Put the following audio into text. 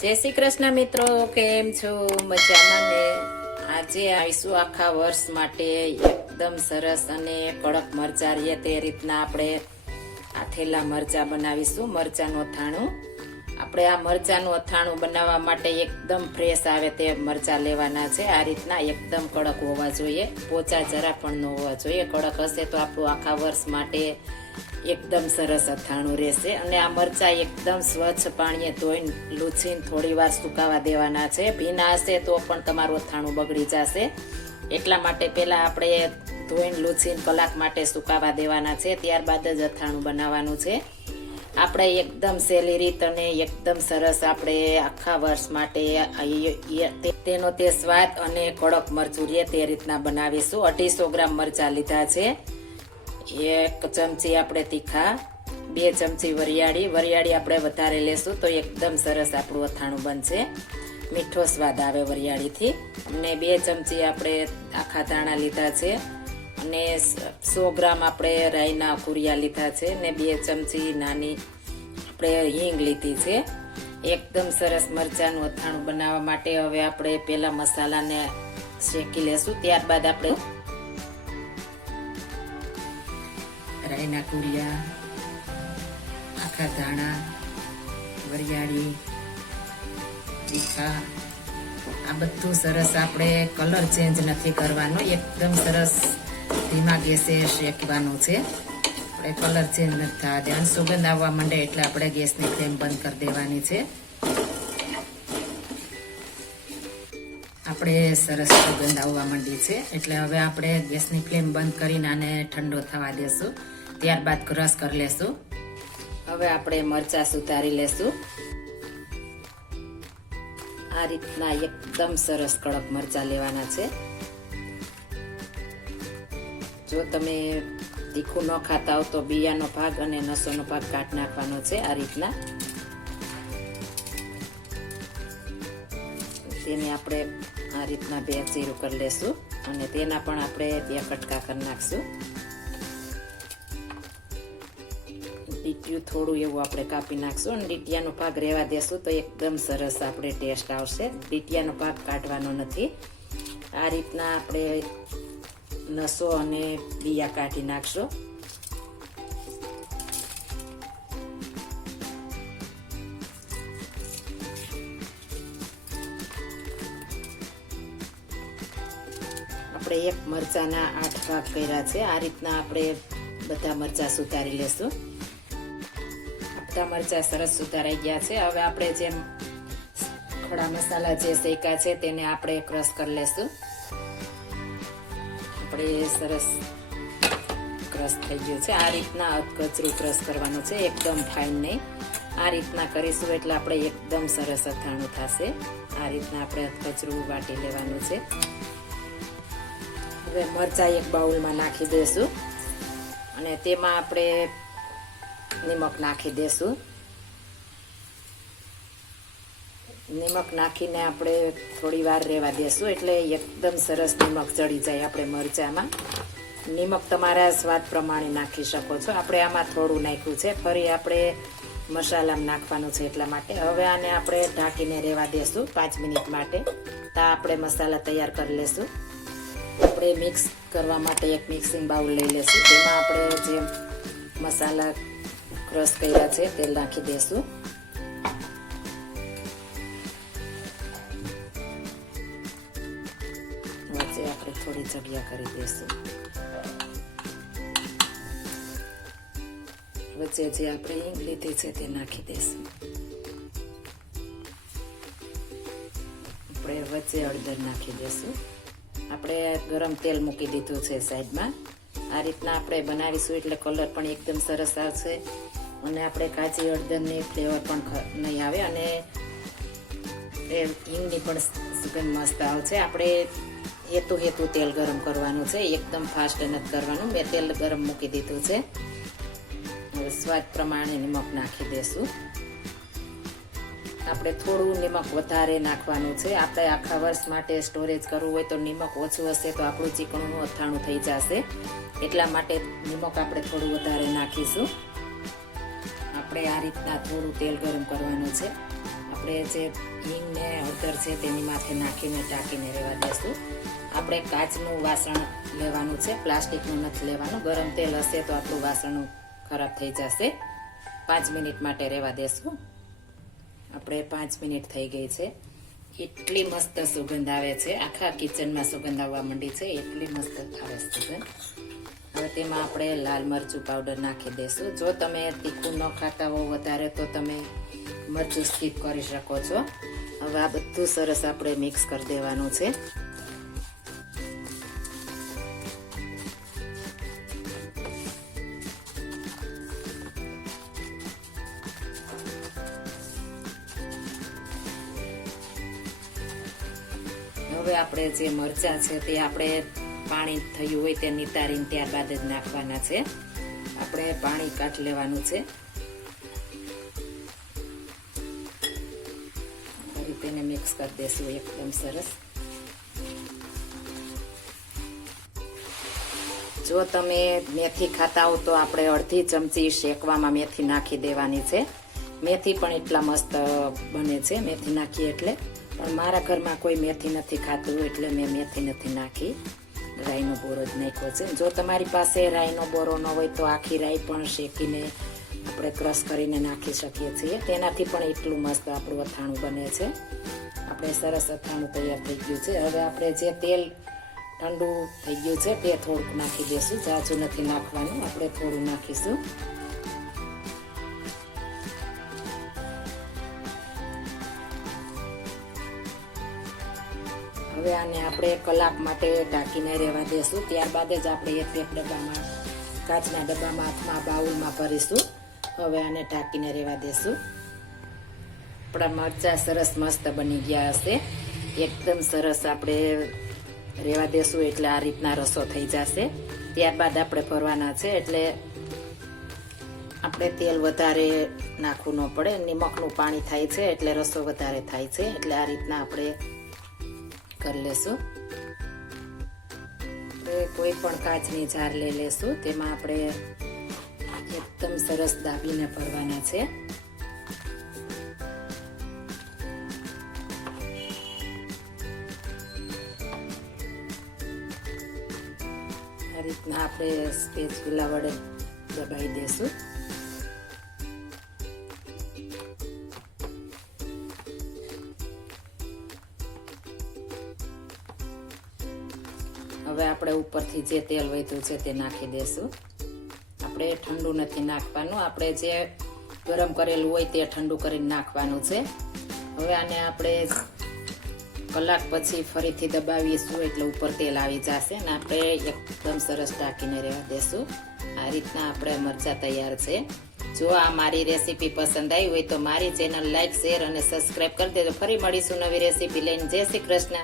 જય શ્રી કૃષ્ણ મિત્રો, કેમ છો? મજામાં ને? આજે આવીશું આખા વર્ષ માટે એકદમ સરસ અને કડક મરચા રહીએ તે રીતના આપણે આ થેલા મરચા બનાવીશું, મરચાનું અથાણું. આપણે આ મરચાનું અથાણું બનાવવા માટે એકદમ ફ્રેશ આવે તે મરચા લેવાના છે. આ રીતના એકદમ કડક હોવા જોઈએ, પોચા જરા પણ ન હોવા જોઈએ. કડક હશે તો આપણું આખા વર્ષ માટે એકદમ સરસ અથાણું રહેશે. અને આ મરચા એકદમ સ્વચ્છ પાણીએ ધોઈને લૂછીને થોડી વાર સુકાવા દેવાના છે. ભીના હશે તો પણ તમારું અથાણું બગડી જશે. એટલા માટે પહેલાં આપણે ધોઈને લૂછીને કલાક માટે સુકાવા દેવાના છે. ત્યારબાદ જ અથાણું બનાવવાનું છે. આપણે એકદમ સહેલી રીત અને એકદમ સરસ આપણે આખા વર્ષ માટે તેનો તે સ્વાદ અને કડક મરચું રહે તે રીતના બનાવીશું. અઢીસો ગ્રામ મરચા લીધા છે. એક ચમચી આપણે તીખા, બે ચમચી વરિયાળી. વરિયાળી આપણે વધારે લેશું તો એકદમ સરસ આપણું અથાણું બનશે. મીઠો સ્વાદ આવે વરિયાળીથી. અને બે ચમચી આપણે આખા ધાણા લીધા છે. અને સો ગ્રામ આપણે રાઈના કુરિયા લીધા છે. ને બે ચમચી નાની આપણે હિંગ લીધી છે. એકદમ સરસ મરચાનું અથાણું બનાવવા માટે હવે આપણે પહેલાં મસાલાને શેકી લેશું. ત્યારબાદ આપણે રાઈના કુરિયા, આખા ધાણા, વરિયાળી, તીખા, આ બધું સરસ આપણે કલર ચેન્જ નથી કરવાનો, એકદમ સરસ ધીમા ગેસે શેકવાનું છે. આપણે કલર ચેન્જ નથી થવા દે અને સુગંધ આવવા માંડે એટલે આપણે ગેસની ફ્લેમ બંધ કરી દેવાની છે. આપણે સરસ સુગંધ આવવા માંડી છે. એટલે હવે આપણે ગેસની ફ્લેમ બંધ કરીને આને ઠંડો થવા દેશું. ત્યારબાદ ક્રશ કરી લેશું. હવે આપણે મરચા સુધારી લેશું. આ રીતના એકદમ સરસ કડક મરચા લેવાના છે. જો તમે તીખું ન ખાતા હો તો બિયાનો ભાગ અને નસોનો ભાગ કાઢ નાખવાનો છે આ રીતના. તેને આપણે આ રીતના બે ચીરું કરી લેશું અને તેના પણ આપણે બે કટકા કરી નાખશું. ડીટીયું થોડું એવું આપણે કાપી નાખશું અને ડીટિયાનો ભાગ રહેવા દેશું તો એકદમ સરસ આપણે ટેસ્ટ આવશે. ડીટિયાનો ભાગ કાઢવાનો નથી. આ રીતના આપણે નસો અને બિયા કાઢી નાખશું. આપણે એક મરચાના આઠ ભાગ કર્યા છે. આ રીતના આપણે બધા મરચા સુધારી લેશું. બધા મરચા સરસ સુધારાઈ ગયા છે. હવે આપણે જેમ ખડા મસાલા જે શેકા છે તેને આપણે ક્રશ કરી લેશું. આપણે સરસ ક્રશ થઈ ગયું છે. આ રીતના અધકચરું ક્રશ કરવાનું છે. એકદમ ફાઇન નહીં. આ રીતના કરીશું એટલે આપણે એકદમ સરસ અથાણું થશે. આ રીતના આપણે અધકચરું વાટી લેવાનું છે. હવે મરચાં એક બાઉલમાં નાખી દઈશું અને તેમાં આપણે નિમક નાખી દેશું. નિમક નાખીને આપણે થોડી વાર રહેવા દેશું એટલે એકદમ સરસ નિમક ચડી જાય આપણે મરચામાં. નિમક તમારા સ્વાદ પ્રમાણે નાખી શકો છો. આપણે આમાં થોડું નાખ્યું છે. ફરી આપણે મસાલામાં નાખવાનું છે એટલા માટે. હવે આને આપણે ઢાંકીને રહેવા દેશું પાંચ મિનિટ માટે. તો આપણે મસાલા તૈયાર કરી લેશું. આપણે મિક્સ કરવા માટે એક મિક્સિંગ બાઉલ લઈ લેશું. તેમાં આપણે જે મસાલા ક્રશ કર્યા છે તેલ નાખી દેશું વચ્ચે આપણે થોડી જગ્યા કરી દેશું વચ્ચે જે આપણે હિંગ લીધી છે તે નાખી દેશું આપણે વચ્ચે હળદર નાખી દેશું આપણે ગરમ તેલ મૂકી દીધું છે સાઈડમાં આ રીતના આપણે બનાવીશું એટલે કલર પણ એકદમ સરસ આવશે. અને આપણે કાચી હળદરની ફ્લેવર પણ નહીં આવે અને એ હિંગની પણ સુગંધ મસ્ત આવશે. આપણે હેતુ હેતુ તેલ ગરમ કરવાનું છે. એકદમ ફાસ્ટ નથી કરવાનું. મેં તેલ ગરમ મૂકી દીધું છે. સ્વાદ પ્રમાણે નિમક નાખી દેશું. આપણે થોડું નિમક વધારે નાખવાનું છે. આપણે આખા વર્ષ માટે સ્ટોરેજ કરવું હોય તો નિમક ઓછું હશે તો આપણું ચીકણું અથાણું થઈ જશે. એટલા માટે નિમક આપણે થોડું વધારે નાખીશું. આપણે આ રીતના થોડું તેલ ગરમ કરવાનું છે. આપણે જે હિંગ ને હળદર છે તેની માથે નાખીને ટાંકીને રહેવા દઈશું આપણે કાચનું વાસણ લેવાનું છે. પ્લાસ્ટિકનું નથી લેવાનું. ગરમ તેલ હશે તો આપણું વાસણ ખરાબ થઈ જશે. પાંચ મિનિટ માટે રહેવા દેશું. આપણે પાંચ મિનિટ થઈ ગઈ છે. એટલી મસ્ત સુગંધ આવે છે. આખા કિચનમાં સુગંધ આવવા માંડી છે. એટલી મસ્ત આવે સુગંધ. હવે તેમાં આપણે લાલ મરચું પાવડર નાખી દઈશું. જો તમે તીખું ન ખાતા હો વધારે, તો તમે મરચું સ્કીપ કરી શકો છો. હવે આ બધું સરસ આપણે મિક્સ કરી દેવાનું છે. હવે આપણે જે મરચા છે તે આપણે પાણી થયું હોય તે નિતારીને ત્યારબાદ જ નાખવાના છે. આપણે પાણી કાઢ લેવાનું છે. ફરી તેને મિક્સ કરી દેશું એકદમ સરસ. જો તમે મેથી ખાતા હો તો આપણે અડધી ચમચી શેકવામાં મેથી નાખી દેવાની છે. મેથી પણ એટલા મસ્ત બને છે, મેથી નાખીએ એટલે. પણ મારા ઘરમાં કોઈ મેથી નથી ખાતું એટલે મેં મેથી નથી નાખી. રાઈનો બોરો જ નાખ્યો છે. જો તમારી પાસે રાઈનો બોરો ન હોય તો આખી રાઈ પણ શેકીને આપણે ક્રશ કરીને નાખી શકીએ છીએ. તેનાથી પણ એટલું મસ્ત આપણું અથાણું બને છે. આપણે સરસ અથાણું તૈયાર થઈ ગયું છે. હવે આપણે જે તેલ ઠંડુ થઈ ગયું છે તે થોડુંક નાખી દઈશું. જાજુ નથી નાખવાનું. આપણે થોડું નાખીશું. હવે આને આપણે કલાક માટે ઢાંકીને રહેવા દેશું. ત્યારબાદ જ આપણે એક એક ડબ્બામાં, કાચના ડબ્બામાં હાથમાં બાઉલમાં ભરીશું. હવે આને ઢાંકીને રહેવા દેશું. આપણા મરચા સરસ મસ્ત બની ગયા હશે. એકદમ સરસ આપણે રહેવા દેશું એટલે આ રીતના રસો થઈ જશે. ત્યારબાદ આપણે ભરવાના છે એટલે આપણે તેલ વધારે નાખવું ન પડે. નિમકનું પાણી થાય છે એટલે રસો વધારે થાય છે. એટલે આ રીતના આપણે કરી લેશું. કોઈ પણ કાચની જાર લઈ લેશું. તેમાં આપણે એકદમ સરસ દાબીને ભરવાના છે. આ રીતના આપણે સ્પેચુલા વડે દબાઈ દેશું. હવે આપણે ઉપરથી જે તેલ વધ્યું છે તે નાખી દેશું. આપણે ઠંડુ નથી નાખવાનું. આપણે જે ગરમ કરેલું હોય તે ઠંડુ કરીને નાખવાનું છે. હવે આને આપણે કલાક પછી ફરીથી દબાવીશું એટલે ઉપર તેલ આવી જશે અને આપણે એકદમ સરસ ઢાંકીને રહેવા દેશું. આ રીતના આપણે મરચાં તૈયાર છે. જો આ મારી રેસીપી પસંદ આવી હોય તો મારી ચેનલ લાઈક, શેર અને સબસ્ક્રાઈબ કરી દેજો. ફરી મળીશું નવી રેસીપી લઈને. જય શ્રી કૃષ્ણ.